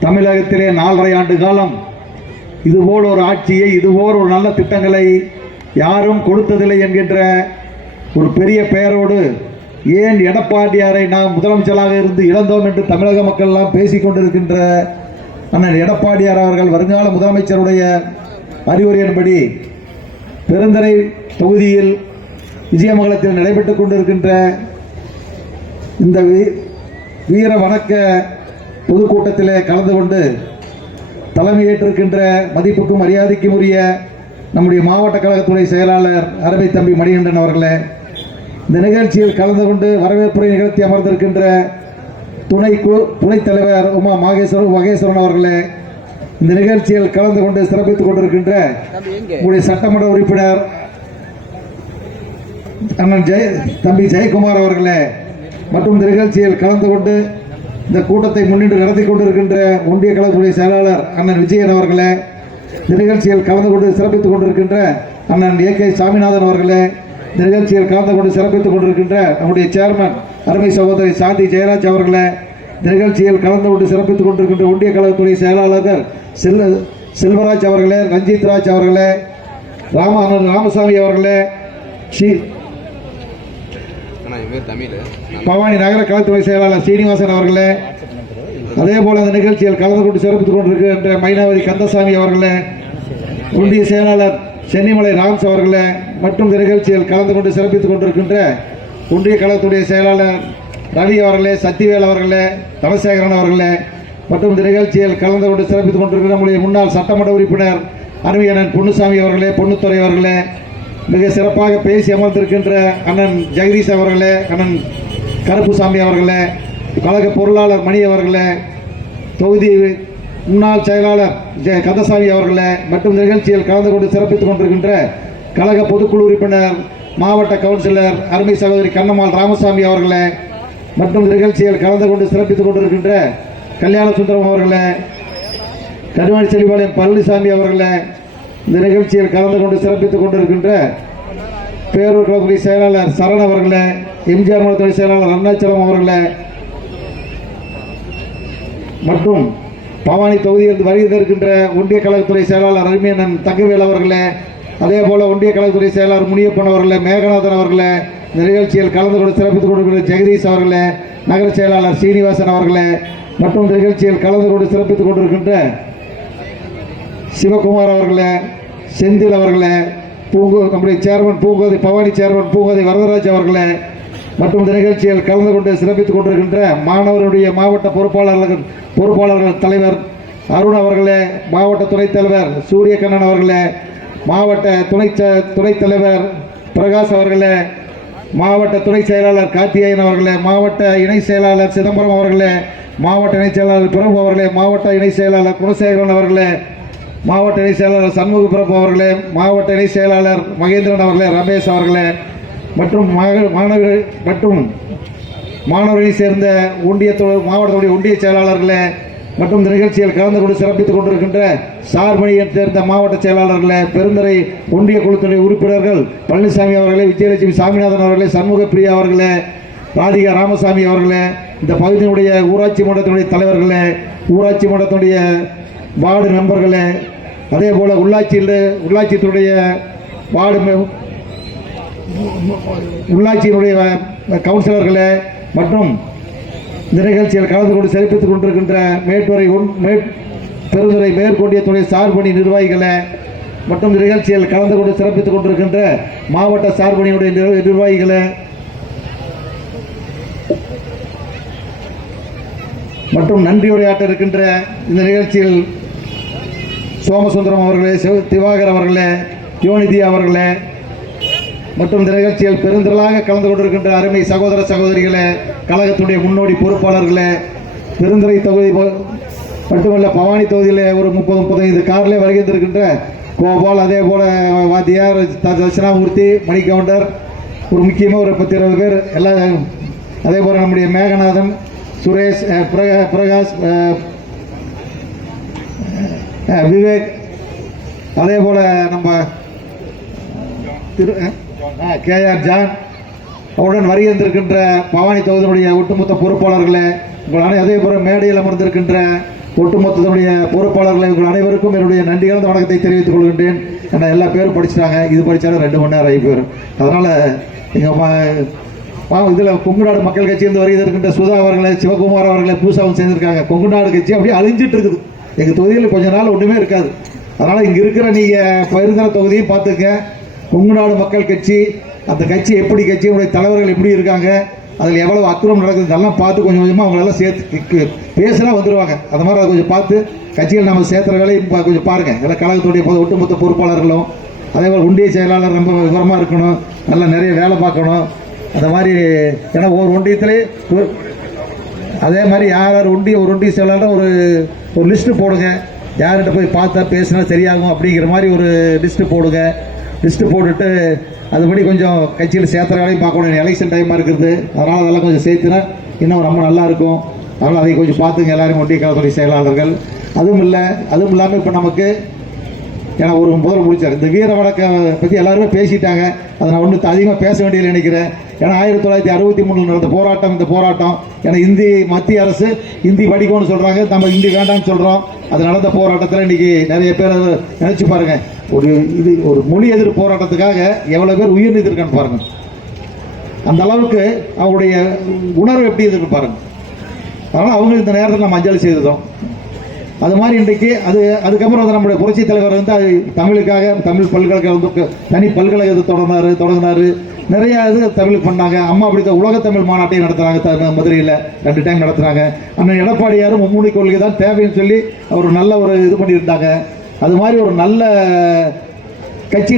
தமிழகத்திலே நாலரை ஆண்டு காலம் இதுபோல் ஒரு ஆட்சியை இதுபோல் ஒரு நல்ல திட்டங்களை யாரும் கொடுத்ததில்லை என்கின்ற ஒரு பெரிய பெயரோடு ஏன் எடப்பாடியாரை நாம் முதலமைச்சராக இருந்து இழந்தோம் என்று தமிழக மக்கள் எல்லாம் பேசிக் கொண்டிருக்கின்ற அண்ணன் எடப்பாடியார் அவர்கள் வருங்கால முதலமைச்சருடைய அறிவுரையின்படி பெருந்தரை தொகுதியில் விஜயமங்கலத்தில் நடைபெற்று கொண்டிருக்கின்ற இந்த வீ- வீர வணக்க பொதுக்கூட்டத்திலே கலந்து கொண்டு தலைமையேற்றிருக்கின்ற மதிப்புக்கும் மரியாதைக்கும் உரிய நம்முடைய மாவட்ட கழகத்துறை செயலாளர் அரபை தம்பி மணிகண்டன் அவர்களே இந்த நிகழ்ச்சியில் கலந்து கொண்டு வரவேற்புரை நிகழ்த்தி அமர்ந்திருக்கின்ற துணை கு- துணைத் தலைவர் உமா மகேஸ்வரன் மகேஸ்வரன் அவர்களே இந்த நிகழ்ச்சியில் கலந்து கொண்டு சிறப்பித்துக் கொண்டிருக்கின்ற உங்களுடைய சட்டமன்ற உறுப்பினர் அண்ணன் ஜெய தம்பி ஜெயக்குமார் அவர்களே மற்றும் இந்த நிகழ்ச்சியில் கலந்து கொண்டு இந்த கூட்டத்தை முன்னின்று நடத்தி கொண்டிருக்கின்ற ஒன்றிய கழகத்துடைய செயலாளர் அண்ணன் விஜயன் அவர்களே இந்த நிகழ்ச்சியில் கலந்து கொண்டு சிறப்பித்துக் கொண்டிருக்கின்ற அண்ணன் ஏ கே சாமிநாதன் அவர்களே இந்த நிகழ்ச்சியில் கலந்து கொண்டு சிறப்பித்துக் கொண்டிருக்கின்ற நம்முடைய சேர்மன் அருமை சகோதரி சாந்தி ஜெயராஜ் அவர்களே இந்த நிகழ்ச்சியில் கலந்து கொண்டு சிறப்பித்துக் கொண்டிருக்கின்ற ஒன்றிய கழகத்துறை செயலாளர்கள் செல்வ செல்வராஜ் அவர்களே ரஞ்சித் ராஜ் அவர்களே ராம ராமசாமி அவர்களே ஸ்ரீ அண்ணா என் பேர் தமிழ் பவானி நகர கலத்துறை செயலாளர் சீனிவாசன் அவர்களே அதே போல அந்த நிகழ்ச்சியில் கலந்து கொண்டு சிறப்பித்துக் கொண்டிருக்கின்ற மைனாவதி கந்தசாமி அவர்களே ஒன்றிய செயலாளர் சென்னிமலை ராம்ஸ் அவர்களே மற்றும் இந்த நிகழ்ச்சியில் கலந்து கொண்டு சிறப்பித்துக் கொண்டிருக்கின்ற ஒன்றிய கழகத்துடைய செயலாளர் ரவி அவர்களே சத்திவேல் அவர்களே தனசேகரன் அவர்களே மற்றும் இந்த நிகழ்ச்சியில் கலந்து கொண்டு சிறப்பித்துக் கொண்டிருக்கிற நம்முடைய முன்னாள் சட்டமன்ற உறுப்பினர் அருமையனன் பொன்னுசாமி அவர்களே பொன்னுத்துறை அவர்களே மிக சிறப்பாக பேசி அமர்ந்திருக்கின்ற அண்ணன் ஜெகதீஷ் அவர்களே அண்ணன் கருப்புசாமி அவர்களே கழக பொருளாளர் மணி அவர்களே தொகுதி முன்னாள் செயலாளர் ஜெ கந்தசாமி அவர்களே மற்றும் நிகழ்ச்சியில் கலந்து கொண்டு சிறப்பித்துக் கொண்டிருக்கின்ற கழக பொதுக்குழு உறுப்பினர் மாவட்ட கவுன்சிலர் அருமை சகோதரி கண்ணம்மாள் ராமசாமி அவர்களே மற்றும் நிகழ்ச்சியில் கலந்து கொண்டு சிறப்பித்துக் கொண்டிருக்கின்ற கல்யாண சுந்தரம் அவர்களே கருவாணி செல்வாளையம் பழனிசாமி அவர்களே இந்த நிகழ்ச்சியில் கலந்து கொண்டு சிறப்பித்துக் கொண்டிருக்கின்ற பேரூர் கலத்துறை செயலாளர் சரண் அவர்களே எம்ஜிஆர் மலத்துறை செயலாளர் அருணாச்சலம் அவர்களே மற்றும் பவானி தொகுதியில் வருகை தருகின்ற ஒன்றிய கழகத்துறை செயலாளர் அருமையண்ணன் தங்கவேல் அவர்களே அதே போல ஒன்றிய கழகத்துறை செயலாளர் முனியப்பன் அவர்களே மேகநாதன் அவர்களே இந்த நிகழ்ச்சியில் கலந்து கொண்டு சிறப்பித்துக் கொண்டிருக்கிற ஜெகதீஷ் அவர்களே நகர செயலாளர் சீனிவாசன் அவர்களே மற்றும் இந்த நிகழ்ச்சியில் கலந்து கொண்டு சிறப்பித்துக் கொண்டிருக்கின்ற சிவகுமார் அவர்களே செந்தில் அவர்களே பூங்கோ நம்முடைய சேர்மன் பூங்கோதை பவானி சேர்மன் பூங்கோதை வரதராஜ் அவர்களே மற்றும் இந்த நிகழ்ச்சியில் கலந்து கொண்டு சிறப்பித்துக் கொண்டிருக்கின்ற மாணவருடைய மாவட்ட பொறுப்பாளர்கள் பொறுப்பாளர்கள் தலைவர் அருண் அவர்களே மாவட்ட துணைத் தலைவர் சூரியகண்ணன் அவர்களே மாவட்ட துணை ச- துணைத் தலைவர் பிரகாஷ் அவர்களே மாவட்ட துணை செயலாளர் கார்த்திகேயன் அவர்களே மாவட்ட இணை செயலாளர் சிதம்பரம் அவர்களே மாவட்ட இணை செயலாளர் பிரபு அவர்களே மாவட்ட இணை செயலாளர் குணசேகரன் அவர்களே மாவட்ட இணை செயலாளர் சண்முக பிரபு அவர்களே மாவட்ட இணை செயலாளர் மகேந்திரன் அவர்களே ரமேஷ் அவர்களே மற்றும் மாணவர்கள் மற்றும் மாணவர்களை சேர்ந்த ஒன்றிய மாவட்டத்துடைய ஒன்றிய செயலாளர்களே மற்றும் இந்த நிகழ்ச்சியில் கலந்து கொண்டு சிறப்பித்துக் கொண்டிருக்கின்ற சார்மணியை சேர்ந்த மாவட்ட செயலாளர்களே பெருந்தரை ஒன்றிய குழுத்துடைய உறுப்பினர்கள் பழனிசாமி அவர்களே விஜயலட்சுமி சாமிநாதன் அவர்களே சண்முக பிரியா அவர்களே ராதிகா ராமசாமி அவர்களே இந்த பகுதியினுடைய ஊராட்சி மன்றத்தினுடைய தலைவர்களே ஊராட்சி மன்றத்தினுடைய வார்டு நண்பர்களே அதே போல் உள்ளாட்சியில் உள்ளாட்சியத்துடைய வார்டு உள்ளாட்சியினுடைய கவுன்சிலர்களே மற்றும் இந்த நிகழ்ச்சியில் கலந்து கொண்டு சிறப்பித்துக் கொண்டிருக்கின்ற மேட்டுரை உன்- மேட் பெருந்துறை மேற்கொண்டியத்துடைய சார்பணி நிர்வாகிகளை மற்றும் இந்த நிகழ்ச்சியில் கலந்து கொண்டு சிறப்பித்துக் கொண்டிருக்கின்ற மாவட்ட சார்பணியுடைய நிர்- நிர்வாகிகளே மற்றும் நன்றியுரையாற்ற இருக்கின்ற இந்த நிகழ்ச்சியில் சோமசுந்தரம் அவர்களே சிவ- திவாகர் அவர்களே யோனிதி அவர்களே மற்றும் இந்த நிகழ்ச்சியில் பெருந்திரளாக கலந்து கொண்டிருக்கின்ற அருமை சகோதர சகோதரிகளே கழகத்துடைய முன்னோடி பொறுப்பாளர்களே பெருந்துறை தொகுதி மட்டுமல்ல பவானி தொகுதியில் ஒரு முப்பது முப்பத்தைந்து காரிலே வருகின்றிருக்கின்ற கோபால் அதே போல வாத்தியார் த- தட்சிணாமூர்த்தி மணிகவுண்டர் ஒரு முக்கியமாக ஒரு பத்து இருபது பேர் எல்லாம் அதே போல் நம்முடைய மேகநாதன் சுரேஷ் பிரகா- பிரகாஷ் விவேக் அதே போல் நம்ம திரு கேஆர் ஜான் அவருடன் வருகின்றிருக்கின்ற பவானி தொகுதியினுடைய ஒட்டுமொத்த பொறுப்பாளர்களே உங்கள் அனை அதே போல மேடையில் அமர்ந்திருக்கின்ற ஒட்டுமொத்தத்தினுடைய பொறுப்பாளர்களை உங்கள் அனைவருக்கும் என்னுடைய நன்றி கலந்த வணக்கத்தை தெரிவித்துக் கொள்கின்றேன். ஏன்னா எல்லா பேரும் படிச்சிட்டாங்க. இது படித்தாலும் ரெண்டு மணி நேரம் ஆகி போயிடும் அதனால் எங்கள் வா இதில் கொங்குநாடு மக்கள் கட்சியிலிருந்து வருகிறது இருக்கின்ற சுதா அவர்களை சிவகுமார் அவர்களை பூசாவும் சேர்ந்திருக்காங்க. கொங்குநாடு கட்சி அப்படியே அழிஞ்சிட்டு இருக்குது. எங்கள் தொகுதியில் கொஞ்ச நாள் ஒன்றுமே இருக்காது. அதனால் இங்கே இருக்கிற நீங்கள் பயிருந்தன தொகுதியும் பார்த்துக்க. கொங்குநாடு மக்கள் கட்சி அந்த கட்சி எப்படி கட்சி தலைவர்கள் எப்படி இருக்காங்க அதில் எவ்வளோ அக்கிரம் நடக்குது இதெல்லாம் பார்த்து கொஞ்சம் கொஞ்சமாக அவங்களெல்லாம் சேர்த்து பேசினா வந்துடுவாங்க அந்த மாதிரி அதை கொஞ்சம் பார்த்து கட்சிகள் நம்ம சேர்த்துற வேலையை கொஞ்சம் பாருங்கள் எல்லாம் கழகத்துடைய பொது ஒட்டுமொத்த பொறுப்பாளர்களும் அதே போல் ஒன்றிய செயலாளர் ரொம்ப விவரமாக இருக்கணும் நல்லா நிறைய வேலை பார்க்கணும். அந்த மாதிரி ஏன்னா ஒவ்வொரு ஒன்றியத்திலே அதே மாதிரி யார் யார் ஒன்றிய ஒரு ஒன்றிய செயலாளர் ஒரு ஒரு லிஸ்ட்டு போடுங்க. யார்கிட்ட போய் பார்த்தா பேசினா சரியாகும் அப்படிங்கிற மாதிரி ஒரு லிஸ்ட்டு போடுங்க. லிஸ்ட்டு போட்டுட்டு அதுபடி கொஞ்சம் கட்சியில் சேர்த்துற வேலையும் பார்க்கணும். எலெக்ஷன் டைமாக இருக்குது அதனால் அதெல்லாம் கொஞ்சம் சேர்த்துனா இன்னும் ரொம்ப நல்லாயிருக்கும் அதனால் அதை கொஞ்சம் பார்த்துங்க எல்லாரும் ஒன்றிய கழகத்துறை செயலாளர்கள். அதுவும் இல்லை அதுவும் இல்லாமல் இப்போ நமக்கு ஏன்னா ஒரு முதல்ல முடிச்சார். இந்த வீர வழக்கை பற்றி எல்லாருமே பேசிட்டாங்க. அதை நான் ஒன்றும் அதிகமாக பேச வேண்டியது நினைக்கிறேன். ஏன்னா ஆயிரத்தி தொள்ளாயிரத்தி அறுபத்தி மூணில் நடந்த போராட்டம் இந்த போராட்டம் ஏன்னா இந்தி மத்திய அரசு இந்தி படிக்கணும்னு சொல்கிறாங்க நம்ம இந்தி வேண்டாம்னு சொல்கிறோம் அது நடந்த போராட்டத்தில் இன்னைக்கு நிறைய பேர் நினச்சி பாருங்க. ஒரு இது ஒரு மொழி எதிர்ப்பு போராட்டத்துக்காக எவ்வளோ பேர் உயிர் நீத்திருக்கான்னு பாருங்கள் அந்த அளவுக்கு அவருடைய உணர்வு எப்படி இருக்கு பாருங்கள் அதனால் அவங்க இந்த நேரத்தில் நம்ம அஞ்சலி செய்தோம் அது மாதிரி இன்றைக்கு அது அதுக்கப்புறம் வந்து நம்முடைய புரட்சி தலைவர் வந்து அது தமிழுக்காக தமிழ் பல்கலைக்கழகம் தனி பல்கலைக்கழகத்தை தொடர்ந்தார் தொடங்கினார் நிறைய இது தமிழுக்கு பண்ணாங்க. அம்மா அப்படி உலக தமிழ் மாநாட்டையும் நடத்துகிறாங்க மதுரையில் ரெண்டு டைம் நடத்துகிறாங்க அண்ணன் எடப்பாடியாரும் மும்மொழி கொள்கை தான் தேவைன்னு சொல்லி அவர் நல்ல ஒரு இது பண்ணியிருந்தாங்க. அது மாதிரி ஒரு நல்ல கட்சி